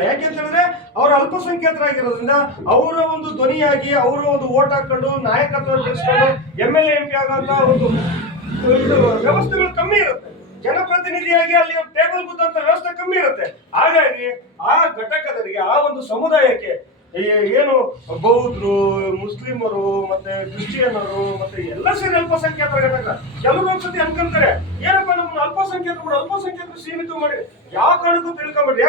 ಯಾಕೆಂತ ಹೇಳಿದ್ರೆ ಅವರು ಅಲ್ಪಸಂಖ್ಯಾತರಾಗಿರೋದ್ರಿಂದ ಅವರ ಒಂದು ಧ್ವನಿಯಾಗಿ ಅವರ ಒಂದು ಓಟ್ ಹಾಕೊಂಡು ನಾಯಕತ್ವ ಬೆಳೆಸ್ಕೊಂಡು MLA MP ಆಗುವಂತ ಒಂದು ವ್ಯವಸ್ಥೆಗಳು ಕಮ್ಮಿ ಇರುತ್ತೆ. ಜನಪ್ರತಿನಿಧಿಯಾಗಿ ಅಲ್ಲಿ ಟೇಬಲ್ ಕೂತಂತ ವ್ಯವಸ್ಥೆ ಕಮ್ಮಿ ಇರುತ್ತೆ. ಹಾಗಾಗಿ ಆ ಘಟಕದವರಿಗೆ ಆ ಒಂದು ಸಮುದಾಯಕ್ಕೆ ಏನು ಬೌದ್ಧರು, ಮುಸ್ಲಿಮರು, ಮತ್ತೆ ಕ್ರಿಶ್ಚಿಯನ್ನರು, ಮತ್ತೆ ಎಲ್ಲ ಸೇರಿ ಅಲ್ಪಸಂಖ್ಯಾತರ ಘಟಕ. ಕೆಲವರು ಒಂದ್ಸತಿ ಅನ್ಕೊಂತಾರೆ ಏನಪ್ಪ ನಮ್ಮನ್ನ ಅಲ್ಪಸಂಖ್ಯಾತರು ಸೀಮಿತ ಮಾಡಿ ಯಾವ ಕಾರಣಕ್ಕೂ ತಿಳ್ಕೊಂಬಿಡ್ರಿ.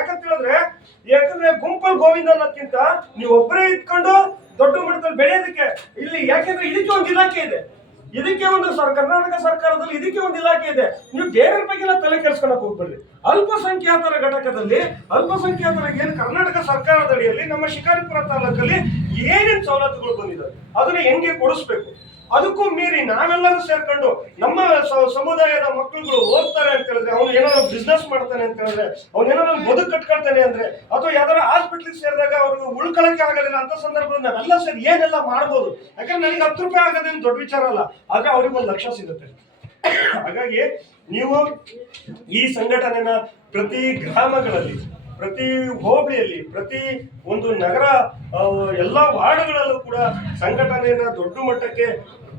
ಯಾಕಂದ್ರೆ ಗುಂಪಲ್ ಗೋವಿಂದ ಅನ್ನೋದ್ಕಿಂತ ನೀವು ಒಬ್ಬರೇ ಇಟ್ಕೊಂಡು ದೊಡ್ಡ ಮಟ್ಟದಲ್ಲಿ ಬೆಳೆಯೋದಕ್ಕೆ ಇಲ್ಲಿ ಯಾಕೆಂದ್ರೆ ಇದಕ್ಕೆ ಒಂದು ಇಲಾಖೆ ಇದೆ, ಇದಕ್ಕೆ ಒಂದು ಕರ್ನಾಟಕ ಸರ್ಕಾರದಲ್ಲಿ ಇದಕ್ಕೆ ಒಂದು ಇಲಾಖೆ ಇದೆ. ನೀವು ಬೇರೆ ಬಗ್ಗೆ ತಲೆ ಕೆಡಿಸ್ಕೊಳಕ್ ಹೋಗ್ಬೇಡ್ರಿ. ಅಲ್ಪಸಂಖ್ಯಾತರ ಘಟಕದಲ್ಲಿ ಅಲ್ಪಸಂಖ್ಯಾತರಿಗೆ ಏನು ಕರ್ನಾಟಕ ಸರ್ಕಾರದ ಅಡಿಯಲ್ಲಿ ನಮ್ಮ ಶಿಕಾರಿಪುರ ತಾಲೂಕಲ್ಲಿ ಏನೇನು ಸವಲತ್ತುಗಳು ಬಂದಿದ್ದಾವೆ ಅದನ್ನ ಹೆಂಗೆ ಕೊಡಿಸ್ಬೇಕು. ಅದಕ್ಕೂ ಮೀರಿ ನಾವೆಲ್ಲರೂ ಸೇರ್ಕೊಂಡು ನಮ್ಮ ಸಮುದಾಯದ ಮಕ್ಕಳುಗಳು ಓದ್ತಾರೆ ಅಂತ ಹೇಳಿದ್ರೆ, ಅವ್ನು ಏನಾದ್ರು ಬಿಸ್ನೆಸ್ ಮಾಡ್ತಾನೆ ಅಂತ ಹೇಳಿದ್ರೆ, ಅವ್ನು ಏನಾದ್ರು ಬದುಕು ಕಟ್ಕೊಳ್ತಾನೆ ಅಂದ್ರೆ, ಅಥವಾ ಯಾವ್ದಾರ ಹಾಸ್ಪಿಟ್ಲಿಗೆ ಸೇರಿದಾಗ ಅವ್ರಿಗೆ ಉಳ್ಕೊಳಕ್ಕೆ ಆಗೋದಿಲ್ಲ ಅಂತ ಸಂದರ್ಭದಲ್ಲಿ ನಾವೆಲ್ಲ ಸೇರಿ ಏನೆಲ್ಲ ಮಾಡ್ಬೋದು. ಯಾಕಂದ್ರೆ ನನಗೆ 10 ರೂಪಾಯಿ ಆಗೋದೇನು ದೊಡ್ಡ ವಿಚಾರ ಅಲ್ಲ, ಆದ್ರೆ ಅವ್ರಿಗೆ 1 ಲಕ್ಷ ಸಿಗುತ್ತೆ. ಹಾಗಾಗಿ ನೀವು ಈ ಸಂಘಟನೆನ ಪ್ರತಿ ಗ್ರಾಮಗಳಲ್ಲಿ, ಪ್ರತಿ ಹೋಬಳಿಯಲ್ಲಿ, ಪ್ರತಿ ಒಂದು ನಗರ ಎಲ್ಲ ವಾರ್ಡ್ಗಳಲ್ಲೂ ಕೂಡ ಸಂಘಟನೆಯನ್ನ ದೊಡ್ಡ ಮಟ್ಟಕ್ಕೆ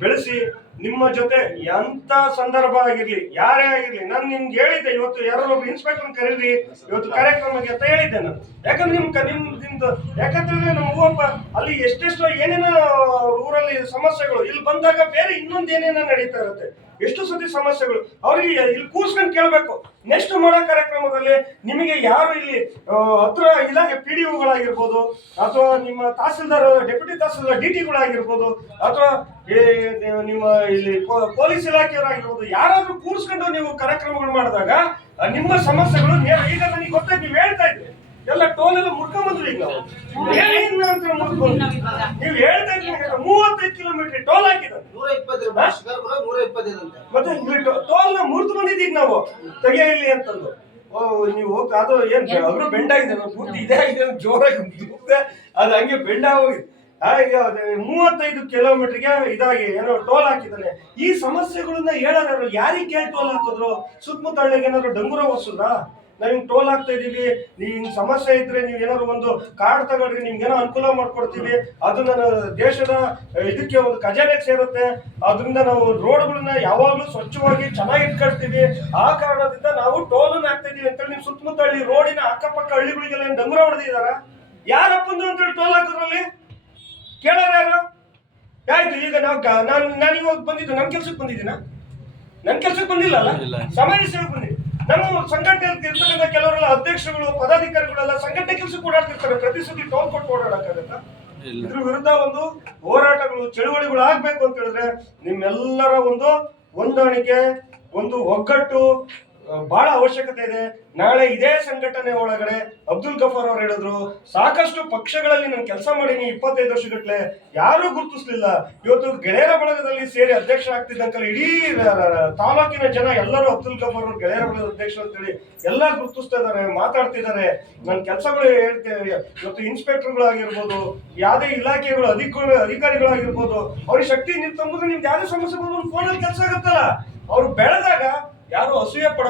ಬೆಳೆಸಿ ನಿಮ್ಮ ಜೊತೆ ಎಂತ ಸಂದರ್ಭ ಆಗಿರ್ಲಿ, ಯಾರೇ ಆಗಿರ್ಲಿ, ನಾನು ನಿಮ್ಗೆ ಹೇಳಿದ್ದೆ ಇವತ್ತು ಯಾರೋ ಒಬ್ಬ ಇನ್ಸ್ಪೆಕ್ಟರ್ ಕರೀರಿ ಇವತ್ತು ಕಾರ್ಯಕ್ರಮಕ್ಕೆ ಅಂತ ಹೇಳಿದ್ದೆ ನಾನು. ಯಾಕಂದ್ರೆ ನಿಮ್ದು ಯಾಕಂತಂದ್ರೆ ನಮ್ಮ ಹೂವಪ್ಪ ಅಲ್ಲಿ ಎಷ್ಟೆಷ್ಟೋ ಏನೇನೋ ಊರಲ್ಲಿ ಸಮಸ್ಯೆಗಳು, ಇಲ್ಲಿ ಬಂದಾಗ ಬೇರೆ ಇನ್ನೊಂದು ಏನೇನೋ ನಡೀತಾ ಇರುತ್ತೆ. ಎಷ್ಟು ಸತಿ ಸಮಸ್ಯೆಗಳು ಅವ್ರಿಗೆ ಇಲ್ಲಿ ಕೂರ್ಸ್ಕೊಂಡು ಕೇಳಬೇಕು. ನೆಕ್ಸ್ಟ್ ಮಾಡೋ ಕಾರ್ಯಕ್ರಮದಲ್ಲಿ ನಿಮಗೆ ಯಾರು ಇಲ್ಲಿ ಹತ್ರ ಇಲಾಖೆ PDOಗಳಾಗಿರ್ಬೋದು, ಅಥವಾ ನಿಮ್ಮ ತಹಸೀಲ್ದಾರ್, ಡೆಪ್ಯೂಟಿ ತಹಸೀಲ್ದಾರ್ DTಗಳಾಗಿರ್ಬೋದು, ಅಥವಾ ನಿಮ್ಮ ಇಲ್ಲಿ ಪೊಲೀಸ್ ಇಲಾಖೆಯವರಾಗಿರ್ಬೋದು, ಯಾರಾದ್ರೂ ಕೂರ್ಸ್ಕೊಂಡು ನೀವು ಕಾರ್ಯಕ್ರಮಗಳು ಮಾಡಿದಾಗ ನಿಮ್ಮ ಸಮಸ್ಯೆಗಳು ಈಗ ನನಗೆ ಗೊತ್ತಾಯ್ತು. ನೀವು ಹೇಳ್ತಾ ಇದ್ರಿ ಎಲ್ಲ ಟೋಲ್ ಎಲ್ಲ ಮುರ್ಕೊಂಡ್ಬಂದ್ರಿ. ಈಗ ನಾವು ನೀವು ಹೇಳ್ತಾ ಇದ್ರಿ 35 ಕಿಲೋಮೀಟರ್ ಟೋಲ್ ಹಾಕಿದ, ಮತ್ತೆ ಟೋಲ್ ನ ಮುರಿದು ಬಂದಿದ್ದೀವಿ ನಾವು ತೆಗೆಯಲ್ಲಿ ಅಂತಂದು. ನೀವು ಅದು ಏನ್ ಅವರು ಬೆಂಡ್ ಆಗಿದೆ, ಪೂರ್ತಿ ಇದೇ ಆಗಿದೆ, ಜೋರಾಗಿ ಅದು ಹಂಗೆ ಬೆಂಡ್ ಆಗೋಗಿದೆ. 35 ಕಿಲೋಮೀಟರ್ಗೆ ಇದಾಗಿ ಏನೋ ಟೋಲ್ ಹಾಕಿದ್ದಾನೆ. ಈ ಸಮಸ್ಯೆಗಳನ್ನ ಹೇಳೋರು ಯಾರಿಗೆ ಕೇಳಿ ಟೋಲ್ ಹಾಕಿದ್ರು? ಸುತ್ತಮುತ್ತ ಹಳ್ಳಿಗೆ ಏನಾದ್ರು ಡಂಗುರ ಹೊಸದ ನಾವ್ ಹಿಂಗ್ ಟೋಲ್ ಹಾಕ್ತಾ ಇದೀವಿ, ಹಿಂಗ್ ಸಮಸ್ಯೆ ಇದ್ರೆ ನೀವ್ ಏನಾದ್ರು ಒಂದು ಕಾರ್ಡ್ ತಗೊಳ್ರಿ, ನಿಮ್ಗೇನೋ ಅನುಕೂಲ ಮಾಡ್ಕೊಡ್ತೀವಿ, ಅದನ್ನ ದೇಶದ ಇದಕ್ಕೆ ಒಂದು ಖಜಾನೆಗೆ ಸೇರುತ್ತೆ, ಅದರಿಂದ ನಾವು ರೋಡ್ಗಳನ್ನ ಯಾವಾಗ್ಲೂ ಸ್ವಚ್ಛವಾಗಿ ಚೆನ್ನಾಗಿ ಇಟ್ಕೊಳ್ತೀವಿ, ಆ ಕಾರಣದಿಂದ ನಾವು ಟೋಲ್ ಹಾಕ್ತಾ ಇದೀವಿ ಅಂತೇಳಿ ನಿಮ್ ಸುತ್ತಮುತ್ತ ಹಳ್ಳಿ ರೋಡಿನ ಅಕ್ಕಪಕ್ಕ ಹಳ್ಳಿಗಳಿಗೆಲ್ಲ ಏನ್ ಡಂಗುರ ಹೊಡೆದಿದಾರ? ಯಾರಪ್ಪಂದು ಅಂತೇಳಿ ಟೋಲ್ ಹಾಕಿದ್ರಲ್ಲಿ ಕೇಳೋರು ಯಾರು? ಆಯ್ತು, ಈಗ ನಾನು ಇವಾಗ ಬಂದಿದ್ದು ನನ್ನ ಕೆಲ್ಸಕ್ಕೆ ಬಂದಿಲ್ಲ ಅಲ್ಲ, ಸಮಾಜ ಸೇವೆ ಬಂದಿದ್ದು. ನಮ್ಮ ಸಂಘಟನೆಯಲ್ಲಿ ಇರ್ತಕ್ಕಂಥ ಕೆಲವರೆಲ್ಲ ಅಧ್ಯಕ್ಷರುಗಳು, ಪದಾಧಿಕಾರಿಗಳೆಲ್ಲ ಸಂಘಟನೆ ಕೆಲಸಕ್ಕೆ ಓಡಾಡ್ತಿರ್ತಾರೆ. ಪ್ರತಿ ಸತಿ ಟೋಲ್ ಕೊಟ್ಟು ಓಡಾಡಕ್ಕಾಗತ್ತಾ? ಇದ್ರ ವಿರುದ್ಧ ಒಂದು ಹೋರಾಟಗಳು, ಚಳುವಳಿಗಳು ಆಗ್ಬೇಕು ಅಂತ ಹೇಳಿದ್ರೆ ನಿಮ್ಮೆಲ್ಲರ ಒಂದು ಹೊಂದಾಣಿಕೆ, ಒಂದು ಒಗ್ಗಟ್ಟು ಬಹಳ ಅವಶ್ಯಕತೆ ಇದೆ. ನಾಳೆ ಇದೇ ಸಂಘಟನೆ ಒಳಗಡೆ ಅಬ್ದುಲ್ ಗಫಾರ್ ಅವರು ಹೇಳಿದ್ರು, ಸಾಕಷ್ಟು ಪಕ್ಷಗಳಲ್ಲಿ ನಾನು ಕೆಲಸ ಮಾಡೀನಿ 25 ವರ್ಷಗಟ್ಟಲೆ, ಯಾರೂ ಗುರುತಿಸ್ಲಿಲ್ಲ. ಇವತ್ತು ಗೆಳೆಯರ ಬಳಗದಲ್ಲಿ ಸೇರಿ ಅಧ್ಯಕ್ಷ ಆಗ್ತಿದ್ದಂಕಲ್ಲ ಇಡೀ ತಾಲೂಕಿನ ಜನ ಎಲ್ಲರೂ ಅಬ್ದುಲ್ ಗಫಾರ್ ಅವರು ಗೆಳೆಯರ ಬಳಗದ ಅಧ್ಯಕ್ಷ ಅಂತೇಳಿ ಎಲ್ಲ ಗುರುತಿಸ್ತಾ ಇದಾರೆ, ಮಾತಾಡ್ತಿದ್ದಾರೆ. ನನ್ನ ಕೆಲಸಗಳು ಹೇಳ್ತೇವೆ. ಇವತ್ತು ಇನ್ಸ್ಪೆಕ್ಟರ್ಗಳಾಗಿರ್ಬೋದು, ಯಾವುದೇ ಇಲಾಖೆಗಳು ಅಧಿಕಾರಿಗಳಾಗಿರ್ಬೋದು, ಅವ್ರಿಗೆ ಶಕ್ತಿ ನಿಂತಂಬುದು ನಿಮ್ದು ಯಾವುದೇ ಸಮಸ್ಯೆ ಬಂದು ಫೋನಲ್ಲಿ ಕೆಲಸ ಆಗುತ್ತಲ್ಲ, ಅವ್ರು ಬೆಳೆದಾಗ ಯಾರು ಅಸೂಯೆ ಪಡ